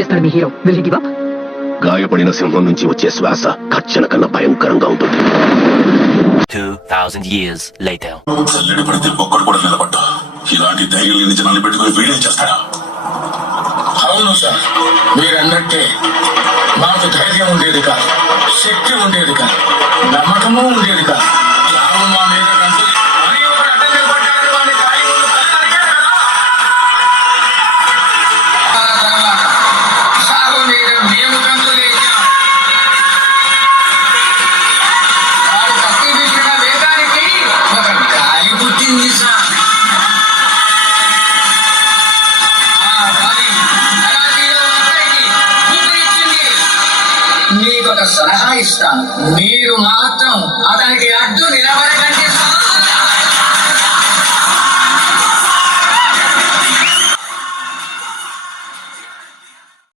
చేస్తాడు మీ hero. Will he give up? గాయపడిన సింహం నుంచి వచ్చే శ్వాస కర్చన కన్నా భయంకరంగా ఉంటుంది. 2000 years later. చల్లడి పడితే ఒక్కడు కూడా నిలబడ్డా ఇలాంటి ధైర్యం లేని జనాన్ని పెట్టుకుని వీడియో చేస్తాడా? అవును సార్, మీరన్నట్టే మాకు ధైర్యం ఉండేది కాదు, శక్తి ఉండేది కాదు, నమ్మకము ఉండేది కాదు. చావు మా మీద గంతులు అని ఒకడు అడ్డం నిలబడ్డాడని వాడి కాయి ముందు కళ్ళు నరికాడు కదా. ఆ తర్వాత సాగు మీద మేము గంతులేసాం. వాడు కత్తి విసిరిన వేగానికి ఒక గాలి పుట్టింది సార్. మీకొక సలహా ఇస్తాను, మీరు మాత్రం అతనికి అడ్డు నిలబడకండి.